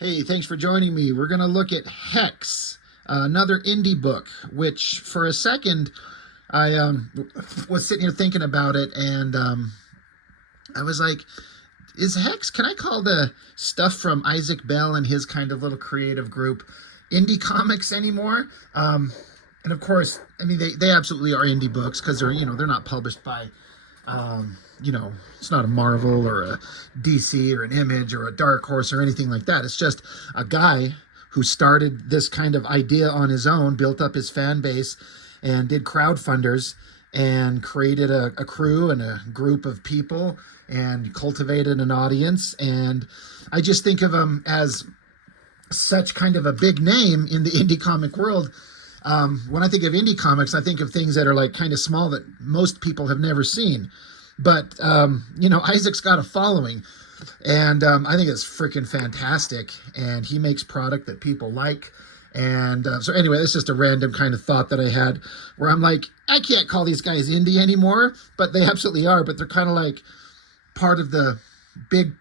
Hey, thanks for joining me. We're going to look at HEX, another indie book, which for a second I was sitting here thinking about it, and I was like, is HEX, can I call the stuff from Isaac Bell and his kind of little creative group indie comics anymore? And of course, I mean, they absolutely are indie books because they're not published by it's not a Marvel or a DC or an Image or a Dark Horse or anything like that. It's just a guy who started this kind of idea on his own, built up his fan base, and did crowdfunders and created a crew and a group of people and cultivated an audience. And I just think of him as such kind of a big name in the indie comic world. When I think of indie comics, I think of things that are like kind of small that most people have never seen. But, Isaac's got a following, and I think it's freaking fantastic, and he makes product that people like. And so anyway, that's just a random kind of thought that I had where I'm like, I can't call these guys indie anymore, but they absolutely are. But they're kind of like part of the big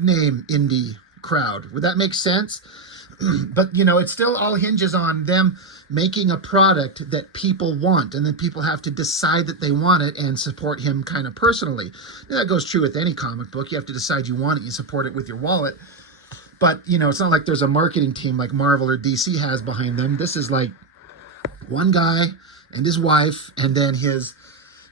name indie crowd. Would that make sense? But, it still all hinges on them making a product that people want, and then people have to decide that they want it and support him kind of personally. Now, that goes true with any comic book. You have to decide you want it, you support it with your wallet. But, it's not like there's a marketing team like Marvel or DC has behind them. This is like one guy and his wife, and then his,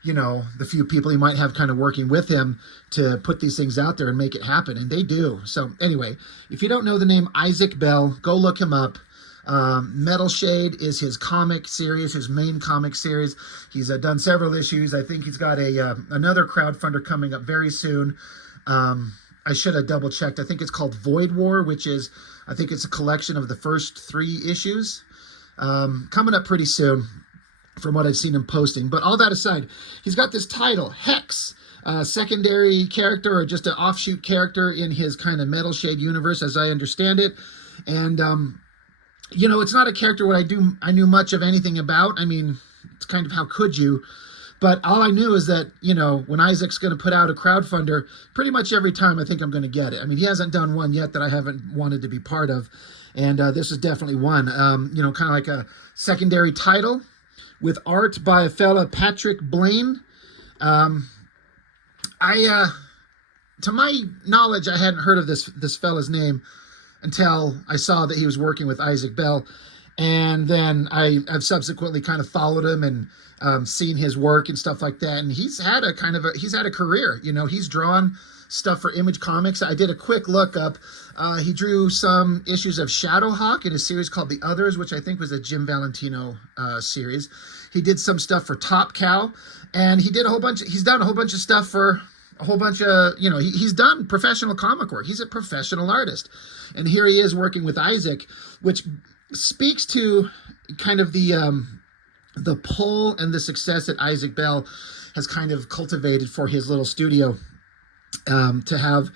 the few people he might have kind of working with him to put these things out there and make it happen. And they do. So anyway, if you don't know the name Isaac Bell, go look him up. Metalshade is his comic series, his main comic series. He's done several issues. I think he's got another crowdfunder coming up very soon. I should have double checked. I think it's called Void War, I think it's a collection of the first 3 issues. Coming up pretty soon, from what I've seen him posting. But all that aside, he's got this title, HEX, secondary character or just an offshoot character in his kind of Metalshade universe, as I understand it. And, it's not a character I knew much of anything about. I mean, it's kind of how could you? But all I knew is that, when Isaac's going to put out a crowdfunder, pretty much every time I think I'm going to get it. I mean, he hasn't done one yet that I haven't wanted to be part of. And this is definitely one, kind of like a secondary title, with art by a fella, Patrick Blaine. To my knowledge, I hadn't heard of this fella's name until I saw that he was working with Isaac Bell. And then I've subsequently kind of followed him and seen his work and stuff like that. And he's had a career. He's drawn stuff for Image Comics. I did a quick look up. He drew some issues of Shadowhawk in a series called The Others, which I think was a Jim Valentino series. He did some stuff for Top Cow, and he's done a whole bunch of stuff for a whole bunch of, he's done professional comic work. He's a professional artist. And here he is working with Isaac, which speaks to kind of the pull and the success that Isaac Bell has kind of cultivated for his little studio, to have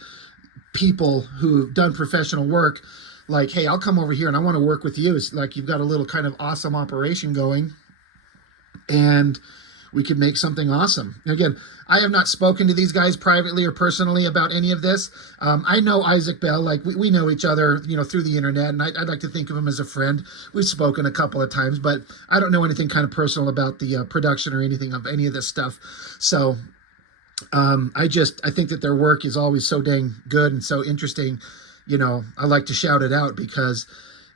people who've done professional work like, hey, I'll come over here and I want to work with you. It's like you've got a little kind of awesome operation going, and we could make something awesome. Again, I have not spoken to these guys privately or personally about any of this. I know Isaac Bell, like we know each other, through the internet, and I'd like to think of him as a friend. We've spoken a couple of times, but I don't know anything kind of personal about the production or anything of any of this stuff. So I think that their work is always so dang good and so interesting. I like to shout it out because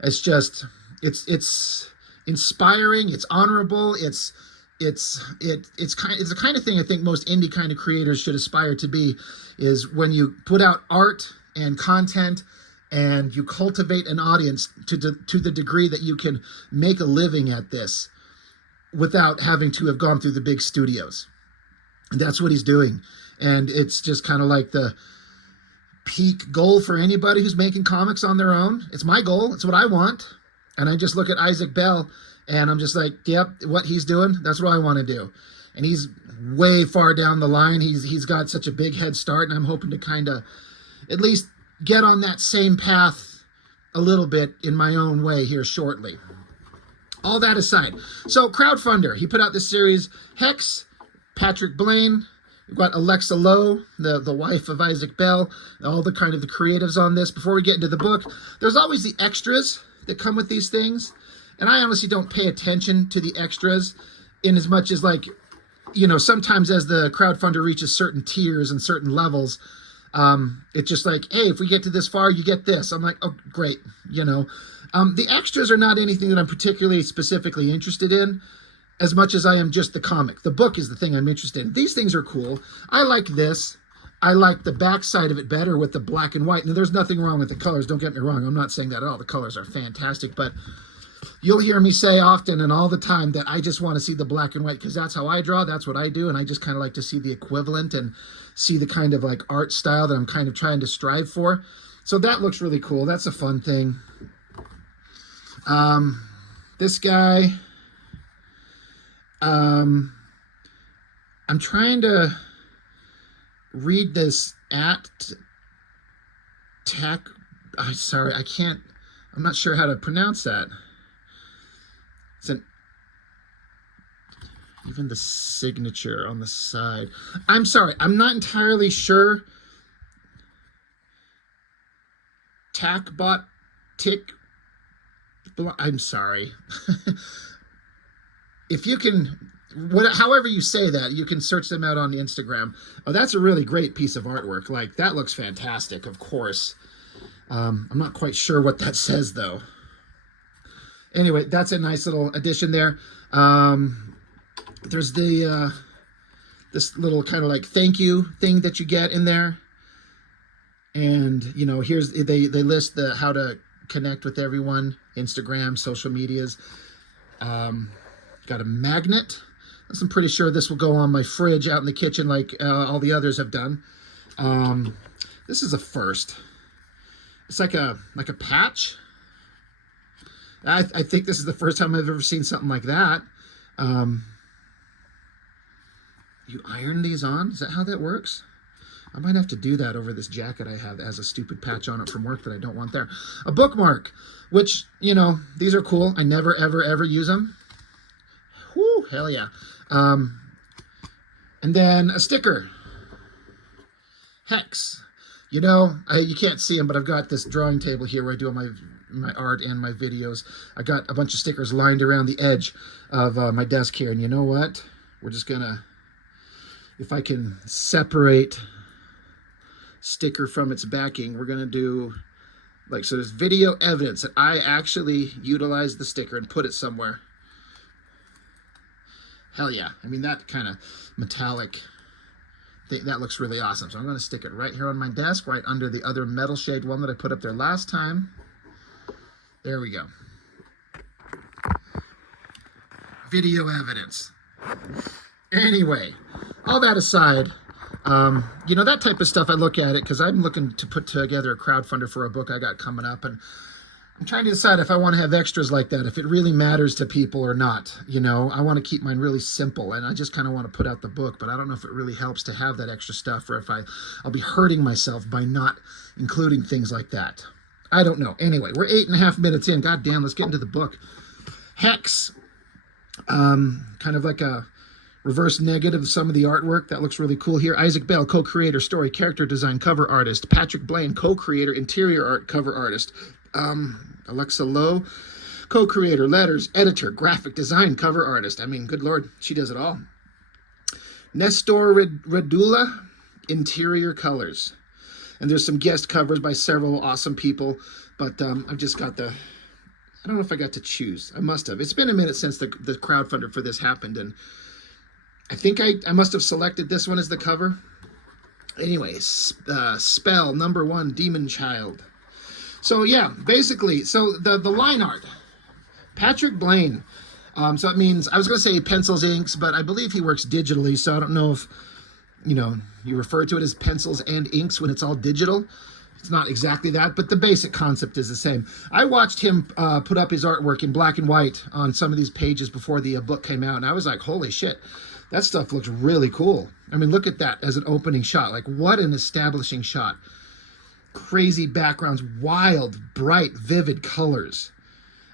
it's just, it's inspiring. It's honorable. It's the kind of thing I think most indie kind of creators should aspire to be, is when you put out art and content and you cultivate an audience to the degree that you can make a living at this without having to have gone through the big studios. And that's what he's doing. And it's just kind of like the peak goal for anybody who's making comics on their own. It's my goal. It's what I want. And I just look at Isaac Bell and I'm just like, yep, what he's doing, that's what I want to do. And he's way far down the line. He's got such a big head start, and I'm hoping to kind of at least get on that same path a little bit in my own way here shortly. All that aside, so Crowdfunder, he put out this series, HEX, Patrick Blaine, We've got Alexa Lowe, the wife of Isaac Bell, all the kind of the creatives on this. Before we get into the book, there's always the extras that come with these things. And I honestly don't pay attention to the extras in as much as, like, you know, sometimes as the crowdfunder reaches certain tiers and certain levels, it's just like, hey, if we get to this far, you get this. I'm like, oh, great, you know. The extras are not anything that I'm particularly specifically interested in, as much as I am just the comic. The book is the thing I'm interested in. These things are cool. I like this. I like the back side of it better with the black and white. And there's nothing wrong with the colors. Don't get me wrong. I'm not saying that at all. The colors are fantastic. But you'll hear me say often and all the time that I just want to see the black and white because that's how I draw. That's what I do. And I just kind of like to see the equivalent and see the kind of like art style that I'm kind of trying to strive for. So that looks really cool. That's a fun thing. This guy... I'm trying to read this sorry, I'm not sure how to pronounce that. Even the signature on the side. I'm sorry, I'm not entirely sure. I'm sorry. If you can, however you say that, you can search them out on Instagram. Oh, that's a really great piece of artwork. Like, that looks fantastic, of course. I'm not quite sure what that says, though. Anyway, that's a nice little addition there. There's this little kind of like thank you thing that you get in there. And, you know, here's, they list how to connect with everyone, Instagram, social medias. Got a magnet. I'm pretty sure this will go on my fridge out in the kitchen like all the others have done. This is a first. It's like a patch. I think this is the first time I've ever seen something like that. You iron these on? Is that how that works? I might have to do that over this jacket I have that has a stupid patch on it from work that I don't want there. A bookmark, which, you know, these are cool. I never, ever, ever use them. Whoo, hell yeah. And then a sticker. HEX. You know, you can't see them, but I've got this drawing table here where I do all my art and my videos. I got a bunch of stickers lined around the edge of my desk here. And you know what? We're just going to, if I can separate sticker from its backing, we're going to do, like, so there's video evidence that I actually utilized the sticker and put it somewhere. Hell yeah. I mean, that kind of metallic thing, that looks really awesome. So I'm going to stick it right here on my desk, right under the other Metalshade one that I put up there last time. There we go. Video evidence. Anyway, all that aside, you know, that type of stuff, I look at it because I'm looking to put together a crowdfunder for a book I got coming up, and I'm trying to decide if I want to have extras like that, if it really matters to people or not. You know, I want to keep mine really simple, and I just kind of want to put out the book, but I don't know if it really helps to have that extra stuff, or if I'll be hurting myself by not including things like that. I don't know. Anyway, we're 8.5 minutes in. God damn, let's get into the book. HEX, kind of like a reverse negative of some of the artwork. That looks really cool here. Isaac Bell, co-creator, story, character design, cover artist. Patrick Blaine, co-creator, interior art, cover artist. Alexa Lowe, co-creator, letters, editor, graphic design, cover artist. I mean, good Lord, she does it all. Nestor Redula, interior colors. And there's some guest covers by several awesome people, but I've just got I don't know if I got to choose. I must have. It's been a minute since the crowdfunder for this happened, and I think I must have selected this one as the cover. Anyway, Spell, #1, Demon Child. So yeah, basically, so the line art, Patrick Blaine. So it means, I was going to say pencils, inks, but I believe he works digitally, so I don't know if, you know, you refer to it as pencils and inks when it's all digital. It's not exactly that, but the basic concept is the same. I watched him put up his artwork in black and white on some of these pages before the book came out, and I was like, holy shit, that stuff looks really cool. I mean, look at that as an opening shot. Like, what an establishing shot. Crazy backgrounds, wild, bright, vivid colors.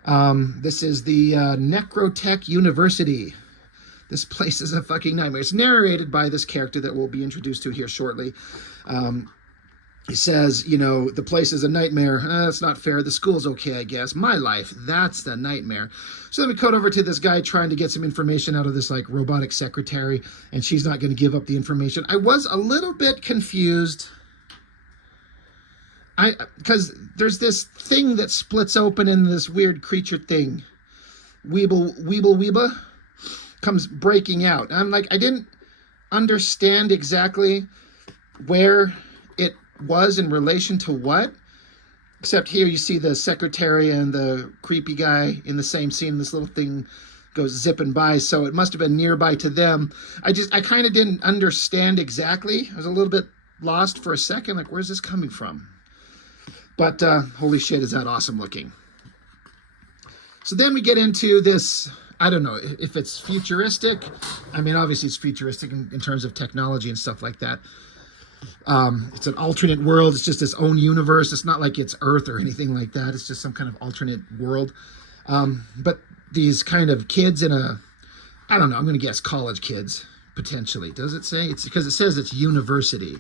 This is the Necrotech University. This place is a fucking nightmare. It's narrated by this character that we'll be introduced to here shortly. He says, you know, the place is a nightmare. That's not fair. The school's okay, I guess. My life, that's the nightmare. So then we cut over to this guy trying to get some information out of this like robotic secretary, and she's not going to give up the information. I was a little bit confused. Because there's this thing that splits open in this weird creature thing. Weeble comes breaking out. And I'm like, I didn't understand exactly where it was in relation to what. Except here you see the secretary and the creepy guy in the same scene. This little thing goes zipping by, so it must have been nearby to them. I kind of didn't understand exactly. I was a little bit lost for a second. Like, where's this coming from? But holy shit, is that awesome looking. So then we get into this, I don't know if it's futuristic. I mean, obviously it's futuristic in terms of technology and stuff like that. It's an alternate world. It's just its own universe. It's not like it's Earth or anything like that. It's just some kind of alternate world. But these kind of kids in a, I don't know, I'm going to guess college kids, potentially. Does it say? It's because it says it's university.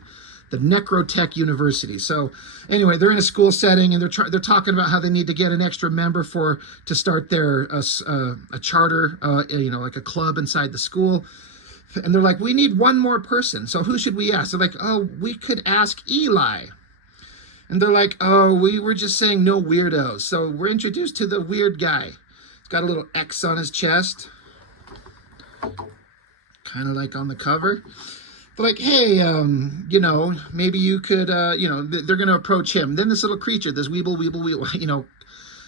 The Necrotech University. So anyway, they're in a school setting, and they're talking about how they need to get an extra member to start their a charter, you know, like a club inside the school. And they're like, we need one more person. So who should we ask? They're like, oh, we could ask Eli. And they're like, oh, we were just saying no weirdos. So we're introduced to the weird guy. He's got a little X on his chest, kind of like on the cover. Like, hey, you know, maybe you could, you know, they're going to approach him. Then this little creature, this weeble, you know,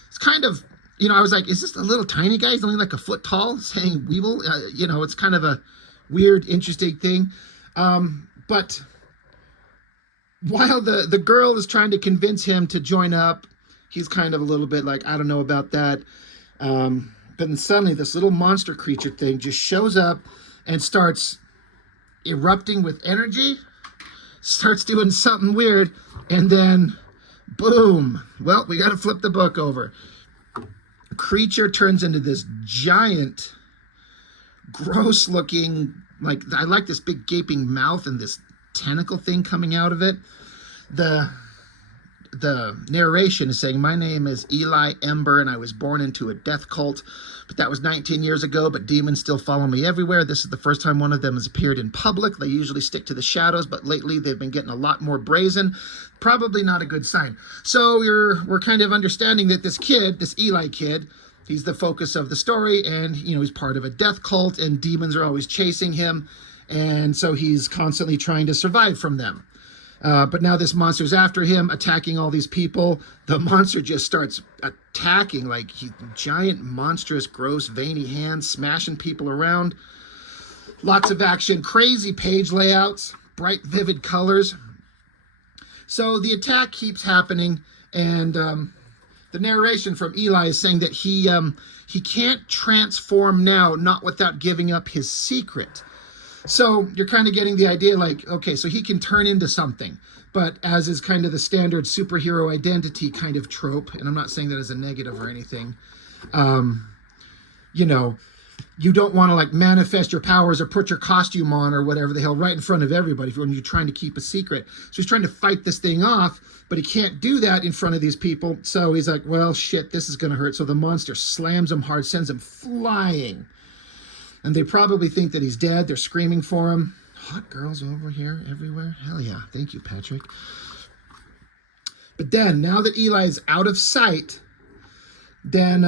it's kind of, you know, I was like, is this a little tiny guy? He's only like a foot tall saying weeble. You know, it's kind of a weird, interesting thing. But while the girl is trying to convince him to join up, he's kind of a little bit like, I don't know about that. But then suddenly this little monster creature thing just shows up and starts erupting with energy, starts doing something weird, and then boom. Well, we got to flip the book over. Creature turns into this giant, gross looking, like, I like this big gaping mouth and this tentacle thing coming out of it. The narration is saying, my name is Eli Ember, and I was born into a death cult, but that was 19 years ago, but demons still follow me everywhere. This is the first time one of them has appeared in public. They usually stick to the shadows, but lately they've been getting a lot more brazen. Probably not a good sign. So we're kind of understanding that this kid, this Eli kid, he's the focus of the story, and, you know, he's part of a death cult, and demons are always chasing him, and so he's constantly trying to survive from them. But now this monster's after him, attacking all these people. The monster just starts attacking, like giant, monstrous, gross, veiny hands, smashing people around. Lots of action, crazy page layouts, bright, vivid colors. So the attack keeps happening, and the narration from Eli is saying that he can't transform now, not without giving up his secret. So you're kind of getting the idea, like, okay, so he can turn into something, but as is kind of the standard superhero identity kind of trope, and I'm not saying that as a negative or anything, you know, you don't want to like manifest your powers or put your costume on or whatever the hell right in front of everybody when you're trying to keep a secret. So he's trying to fight this thing off, but he can't do that in front of these people. So he's like, well, shit, this is going to hurt. So the monster slams him hard, sends him flying. And they probably think that he's dead. They're screaming for him. Hot girls over here everywhere. Hell yeah. Thank you, Patrick. But then, now that Eli's out of sight, then,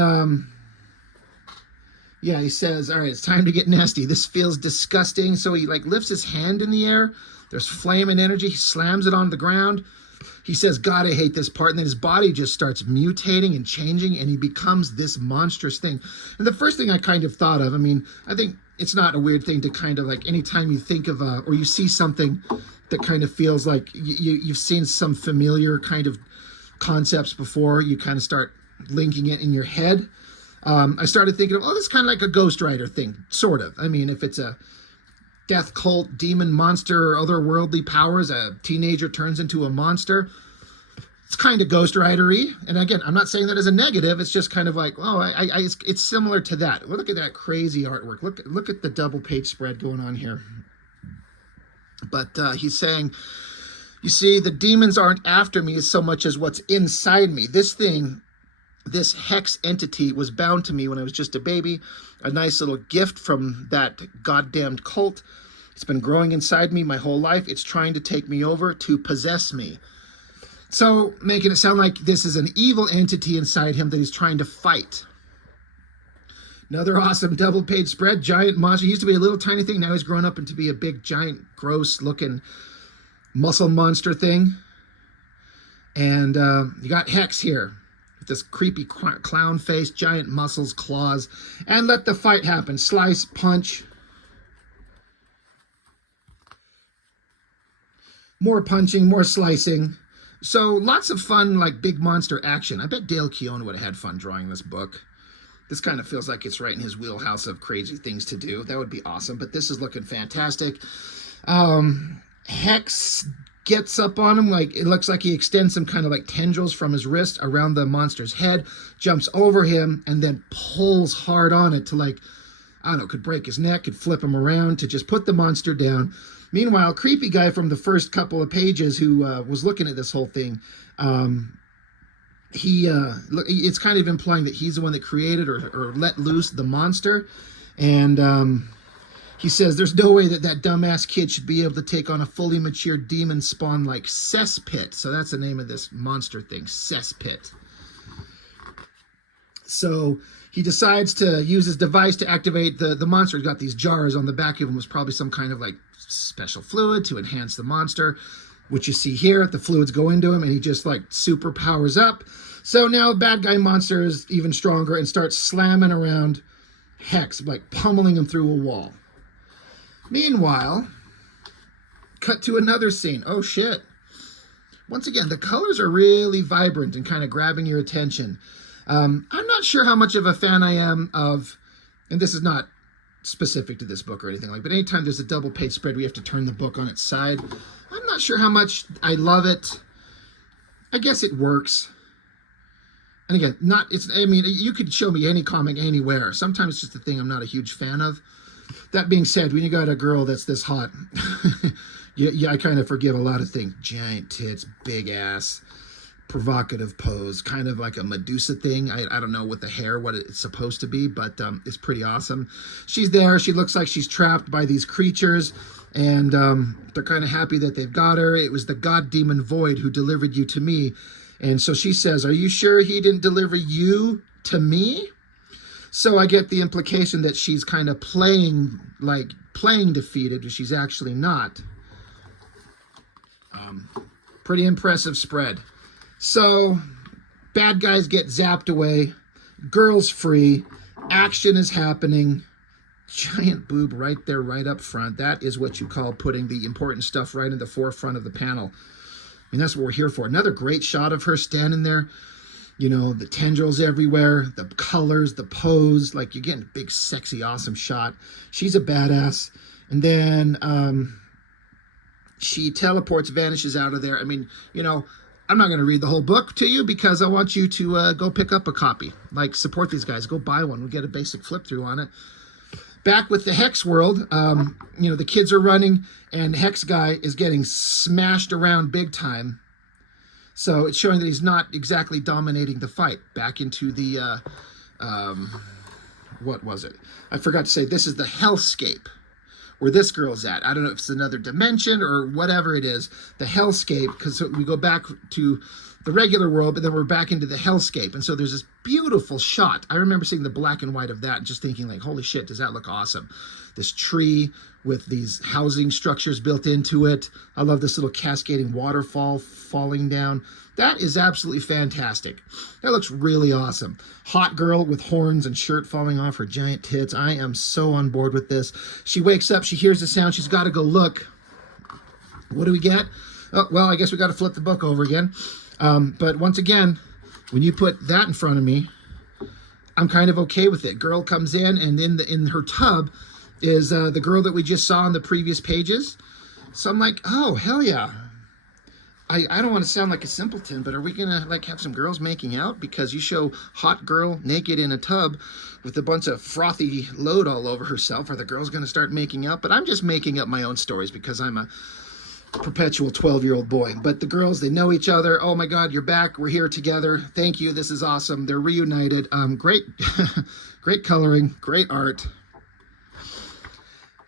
yeah, he says, all right, it's time to get nasty. This feels disgusting. So he, like, lifts his hand in the air. There's flame and energy. He slams it on the ground. He says, God, I hate this part. And then his body just starts mutating and changing, and he becomes this monstrous thing. And the first thing I kind of thought of, I mean, I think it's not a weird thing to kind of like, anytime you think of or you see something that kind of feels like you've seen some familiar kind of concepts before, you kind of start linking it in your head. I started thinking, oh, this is kind of like a Ghost Rider thing, sort of. I mean, if it's a death cult, demon, monster, or otherworldly powers, a teenager turns into a monster. It's kind of Ghost Rider-y. And again, I'm not saying that as a negative. It's just kind of like, oh, it's similar to that. Well, look at that crazy artwork. Look at the double page spread going on here. But he's saying, you see, the demons aren't after me so much as what's inside me. This thing, this hex entity was bound to me when I was just a baby. A nice little gift from that goddamned cult. It's been growing inside me my whole life. It's trying to take me over, to possess me. So, making it sound like this is an evil entity inside him that he's trying to fight. Another awesome double page spread. Giant monster. He used to be a little tiny thing. Now he's grown up into be a big, giant, gross looking muscle monster thing. And you got Hex here. With this creepy clown face, giant muscles, claws. And let the fight happen. Slice, punch. More punching, more slicing. So lots of fun, like big monster action. I bet Dale Keown would have had fun drawing this book. This kind of feels like it's right in his wheelhouse of crazy things to do. That would be awesome, but this is looking fantastic. Hex gets up on him, like it looks like he extends some kind of like tendrils from his wrist around the monster's head, jumps over him, and then pulls hard on it to, like, I don't know, could break his neck, could flip him around to just put the monster down. Meanwhile, creepy guy from the first couple of pages who was looking at this whole thing, it's kind of implying that he's the one that created or let loose the monster. And he says there's no way that that dumbass kid should be able to take on a fully mature demon spawn like Cesspit. So that's the name of this monster thing, Cesspit. So he decides to use his device to activate the monster. He's got these jars on the back of him. Was probably some kind of like special fluid to enhance the monster, which you see here. The fluids go into him and he just like super powers up. So now bad guy monster is even stronger and starts slamming around Hex, like pummeling him through a wall. Meanwhile, cut to another scene. Oh shit. Once again, the colors are really vibrant and kind of grabbing your attention. I'm not sure how much of a fan I am of, and this is not specific to this book or anything like, but anytime there's a double page spread, we have to turn the book on its side. I'm not sure how much I love it. I guess it works. And again, I mean, you could show me any comic anywhere. Sometimes it's just a thing I'm not a huge fan of. That being said, when you got a girl that's this hot, yeah, I kind of forgive a lot of things. Giant tits, big ass, provocative pose, kind of like a Medusa thing. I don't know with the hair what it's supposed to be, but it's pretty awesome. She's there. She looks like she's trapped by these creatures, and they're kind of happy that they've got her. It was the god demon Void who delivered you to me. And so she says, are you sure he didn't deliver you to me? So I get the implication that she's kind of playing defeated, but she's actually not. Pretty impressive spread. So bad guys get zapped away. Girls free. Action is happening. Giant boob right there, right up front. That is what you call putting the important stuff right in the forefront of the panel. I mean, that's what we're here for. Another great shot of her standing there. You know, the tendrils everywhere, the colors, the pose. Like, you're getting a big, sexy, awesome shot. She's a badass. And then she teleports, vanishes out of there. I mean, you know, I'm not going to read the whole book to you because I want you to go pick up a copy. Like, support these guys. Go buy one. We'll get a basic flip through on it. Back with the Hex world, you know, the kids are running and Hex guy is getting smashed around big time. So it's showing that he's not exactly dominating the fight. Back into the, what was it? I forgot to say, this is the hellscape where this girl's at. I don't know if it's another dimension or whatever it is. The hellscape, because we go back to the regular world, but then we're back into the hellscape. And so there's this beautiful shot. I remember seeing the black and white of that and just thinking like, holy shit, does that look awesome? This tree with these housing structures built into it. I love this little cascading waterfall falling down. That is absolutely fantastic. That looks really awesome. Hot girl with horns and shirt falling off her giant tits. I am so on board with this. She wakes up, she hears the sound, she's got to go look. What do we get? Oh, well, I guess we got to flip the book over again. But once again, when you put that in front of me, I'm kind of okay with it. Girl comes in, and in her tub is the girl that we just saw in the previous pages. So I'm like, oh, hell yeah. I don't want to sound like a simpleton, but are we gonna like have some girls making out because you show hot girl naked in a tub with a bunch of frothy load all over herself? Are the girls gonna start making out? But I'm just making up my own stories because I'm a perpetual 12-year-old boy. But the girls, they know each other. Oh my God, you're back. We're here together. Thank you. This is awesome. They're reunited. Great, great coloring, great art.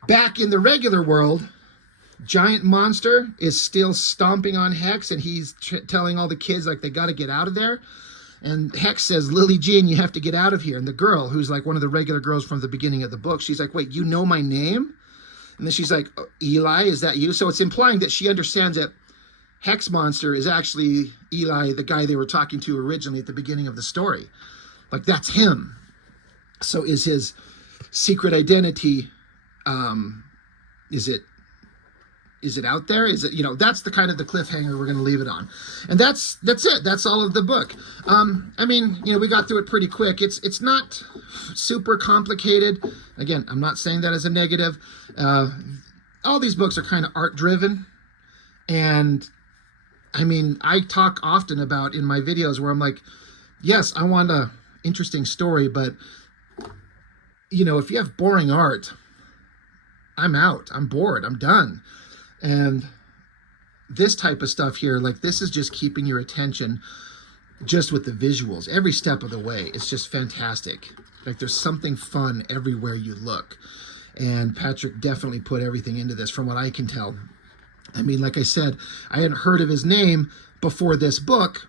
Back in the regular world, Giant Monster is still stomping on Hex, and he's telling all the kids like they got to get out of there. And Hex says, Lily Jean, you have to get out of here. And the girl, who's like one of the regular girls from the beginning of the book, she's like, wait, you know my name? And then she's like, Eli, is that you? So it's implying that she understands that Hex Monster is actually Eli, the guy they were talking to originally at the beginning of the story. Like, that's him. So is his secret identity, is it out there? Is it, you know, that's the kind of the cliffhanger we're going to leave it on. And that's it. That's all of the book. I mean, you know, we got through it pretty quick. It's not super complicated. Again, I'm not saying that as a negative. All these books are kind of art driven. And I mean, I talk often about in my videos where I'm like, yes, I want a interesting story, but you know, if you have boring art, I'm out. I'm bored. I'm done. And this type of stuff here, like this is just keeping your attention just with the visuals every step of the way. It's just fantastic. Like there's something fun everywhere you look. And Patrick definitely put everything into this from what I can tell. I mean, like I said, I hadn't heard of his name before this book.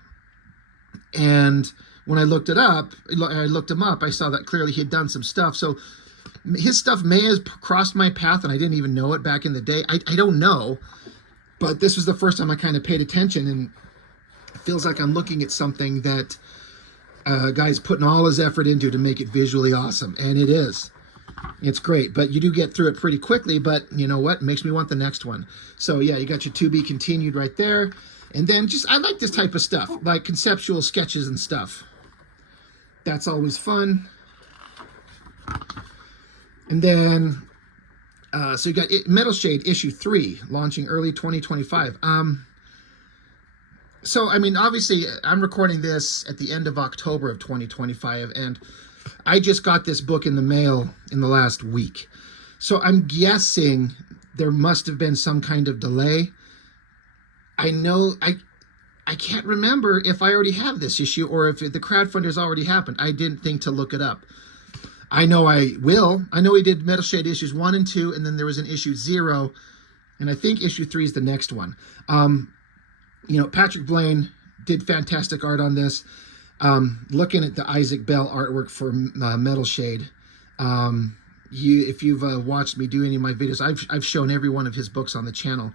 And when I looked him up, I saw that clearly he had done some stuff. So his stuff may have crossed my path and I didn't even know it back in the day. I don't know, but this was the first time I kind of paid attention, and it feels like I'm looking at something that a guy's putting all his effort into to make it visually awesome, and it is. It's great, but you do get through it pretty quickly, but you know what? It makes me want the next one. So yeah, you got your to be continued right there. And then just, I like this type of stuff, like conceptual sketches and stuff. That's always fun. And then, so you got Metalshade issue 3 launching early 2025. So, I mean, obviously, I'm recording this at the end of October of 2025, and I just got this book in the mail in the last week. So I'm guessing there must have been some kind of delay. I know, I can't remember if I already have this issue or if the crowdfunder's already happened. I didn't think to look it up. I know I will. I know we did Metalshade issues 1 and 2, and then there was an issue 0, and I think issue 3 is the next one. You know, Patrick Blaine did fantastic art on this. Looking at the Isaac Bell artwork for Metalshade, if you've watched me do any of my videos, I've shown every one of his books on the channel.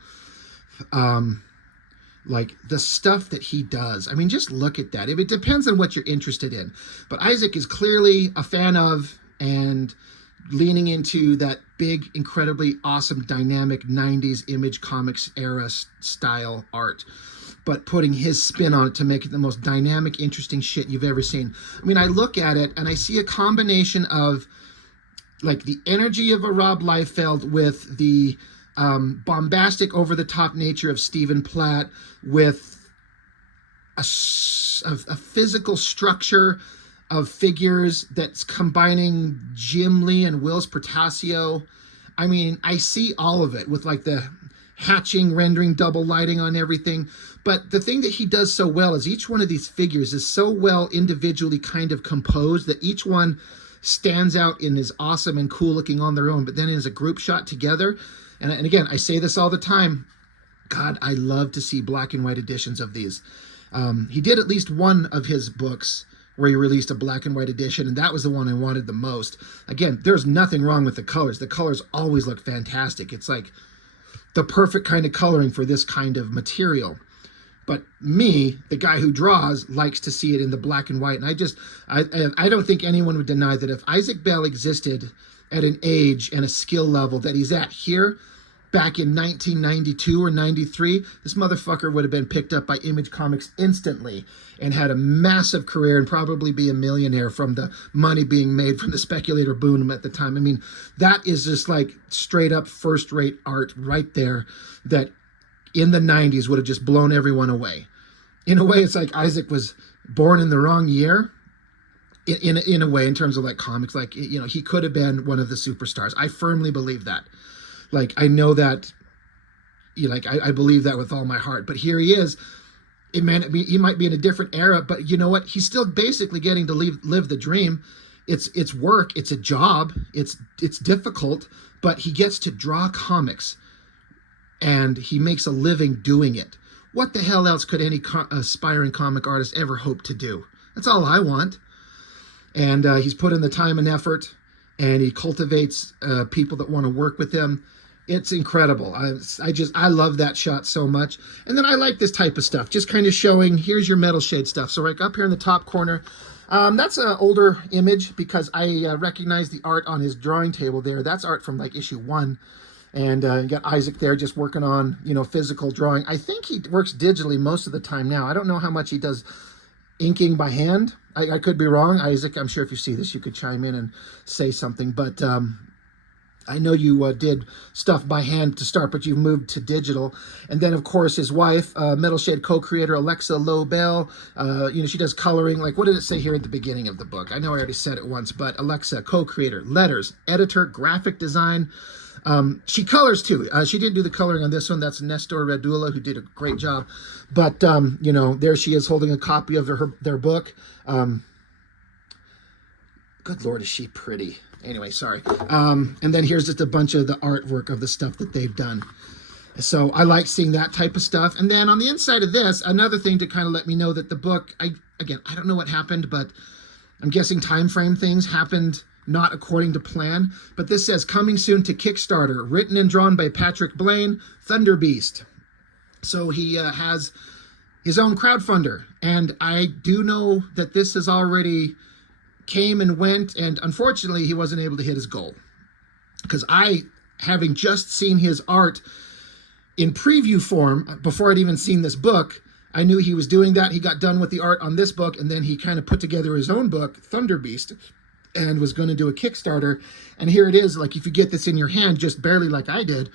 Like the stuff that he does, I mean, just look at that. It depends on what you're interested in, but Isaac is clearly a fan of and leaning into that big, incredibly awesome, dynamic 90s Image Comics era style art, but putting his spin on it to make it the most dynamic, interesting shit you've ever seen. I mean, I look at it and I see a combination of like the energy of a Rob Liefeld with the bombastic, over-the-top nature of Stephen Platt, with a physical structure of figures that's combining Jim Lee and Whilce Portacio. I mean, I see all of it with like the hatching, rendering, double lighting on everything. But the thing that he does so well is each one of these figures is so well individually kind of composed that each one stands out and is awesome and cool looking on their own, but then as a group shot together. And again, I say this all the time, God, I love to see black and white editions of these. He did at least one of his books where he released a black and white edition, and that was the one I wanted the most. Again, there's nothing wrong with the colors. The colors always look fantastic. It's like the perfect kind of coloring for this kind of material. But me, the guy who draws, likes to see it in the black and white. And I don't think anyone would deny that if Isaac Bell existed at an age and a skill level that he's at here, back in 1992 or 93, this motherfucker would have been picked up by Image Comics instantly and had a massive career and probably be a millionaire from the money being made from the speculator boom at the time. I mean, that is just like straight up first-rate art right there that in the 90s would have just blown everyone away. In a way, it's like Isaac was born in the wrong year. In a way, in terms of like comics, like, you know, he could have been one of the superstars. I firmly believe that. Like, I know that, you know, like, I believe that with all my heart. But here he is. He might be in a different era, but you know what? He's still basically getting to live the dream. It's work. It's a job. It's difficult, but he gets to draw comics, and he makes a living doing it. What the hell else could any aspiring comic artist ever hope to do? That's all I want. And he's put in the time and effort, and he cultivates people that want to work with him. It's incredible. I love that shot so much. And then I like this type of stuff, just kind of showing, here's your Metalshade stuff. So right up here in the top corner, that's an older image because I recognize the art on his drawing table there. That's art from like issue 1. And you got Isaac there just working on, you know, physical drawing. I think he works digitally most of the time now. I don't know how much he does inking by hand. I could be wrong. Isaac, I'm sure if you see this, you could chime in and say something. But I know you did stuff by hand to start, but you've moved to digital. And then, of course, his wife, Metalshade co-creator Alexa Lobel, you know, she does coloring. Like, what did it say here at the beginning of the book? I know I already said it once, but Alexa, co-creator, letters, editor, graphic design. She colors too. She didn't do the coloring on this one. That's Nestor Radula, who did a great job. But, you know, there she is holding a copy of their book. Good Lord, is she pretty. Anyway, sorry. And then here's just a bunch of the artwork of the stuff that they've done. So I like seeing that type of stuff. And then on the inside of this, another thing to kind of let me know that the book, I don't know what happened, but I'm guessing time frame things happened not according to plan. But this says, coming soon to Kickstarter, written and drawn by Patrick Blaine, Thunder Beast. So he has his own crowdfunder. And I do know that this has already came and went, and unfortunately he wasn't able to hit his goal. Because having just seen his art in preview form before I'd even seen this book, I knew he was doing that. He got done with the art on this book, and then he kind of put together his own book, Thunder Beast, and was going to do a Kickstarter. And here it is, like, if you get this in your hand, just barely like I did.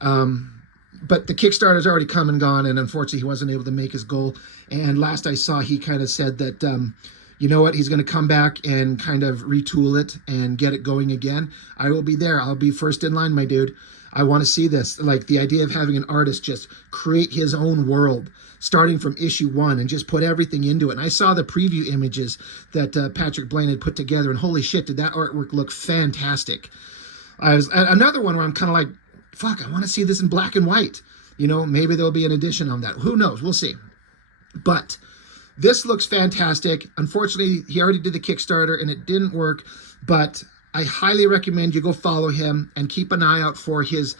But the Kickstarter's already come and gone, and unfortunately he wasn't able to make his goal. And last I saw, he kind of said that, you know what, he's going to come back and kind of retool it and get it going again. I will be there. I'll be first in line, my dude. I want to see this. Like, the idea of having an artist just create his own world, starting from issue 1 and just put everything into it. And I saw the preview images that Patrick Blaine had put together, and holy shit, did that artwork look fantastic. Another one where I'm kind of like, fuck, I want to see this in black and white. You know, maybe there'll be an edition on that. Who knows? We'll see. But this looks fantastic. Unfortunately, he already did the Kickstarter and it didn't work, but I highly recommend you go follow him and keep an eye out for his,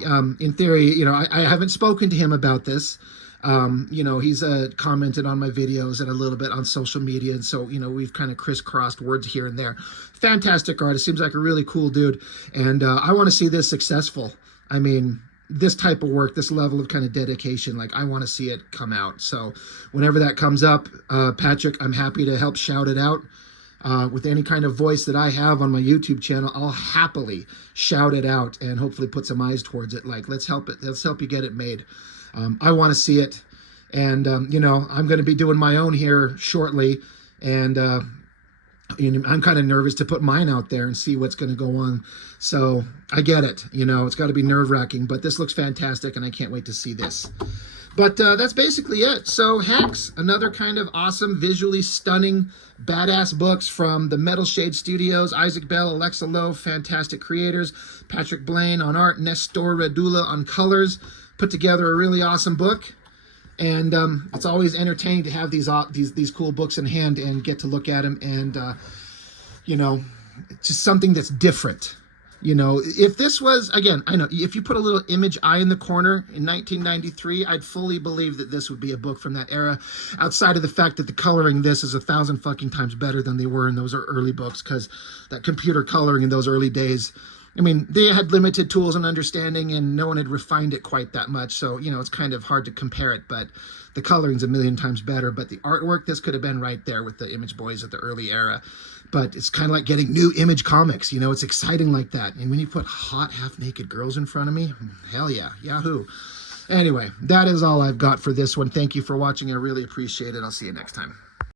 in theory, you know, I haven't spoken to him about this. You know, he's commented on my videos and a little bit on social media. And so, you know, we've kind of crisscrossed words here and there. Fantastic artist. Seems like a really cool dude. And I want to see this successful. I mean, this type of work, this level of kind of dedication, like, I want to see it come out. So whenever that comes up, Patrick, I'm happy to help shout it out. With any kind of voice that I have on my YouTube channel, I'll happily shout it out and hopefully put some eyes towards it. Like, let's help it. Let's help you get it made. I want to see it. And, you know, I'm going to be doing my own here shortly. And I'm kind of nervous to put mine out there and see what's going to go on. So I get it. You know, it's got to be nerve-wracking, but this looks fantastic and I can't wait to see this. But that's basically it. So HEX, another kind of awesome, visually stunning, badass books from the Metalshade Studios. Isaac Bell, Alexa Lowe, fantastic creators. Patrick Blaine on art, Nestor Radula on colors. Put together a really awesome book. And it's always entertaining to have these cool books in hand and get to look at them. And, you know, it's just something that's different. You know, if this was, again, I know, if you put a little image eye in the corner in 1993, I'd fully believe that this would be a book from that era, outside of the fact that the coloring this is 1,000 fucking times better than they were in those early books, because that computer coloring in those early days, I mean, they had limited tools and understanding, and no one had refined it quite that much, so, you know, it's kind of hard to compare it, but the coloring's a million times better. But the artwork, this could have been right there with the Image Boys of the early era. But it's kind of like getting new Image comics, you know, it's exciting like that. And when you put hot, half-naked girls in front of me, hell yeah, yahoo. Anyway, that is all I've got for this one. Thank you for watching. I really appreciate it. I'll see you next time.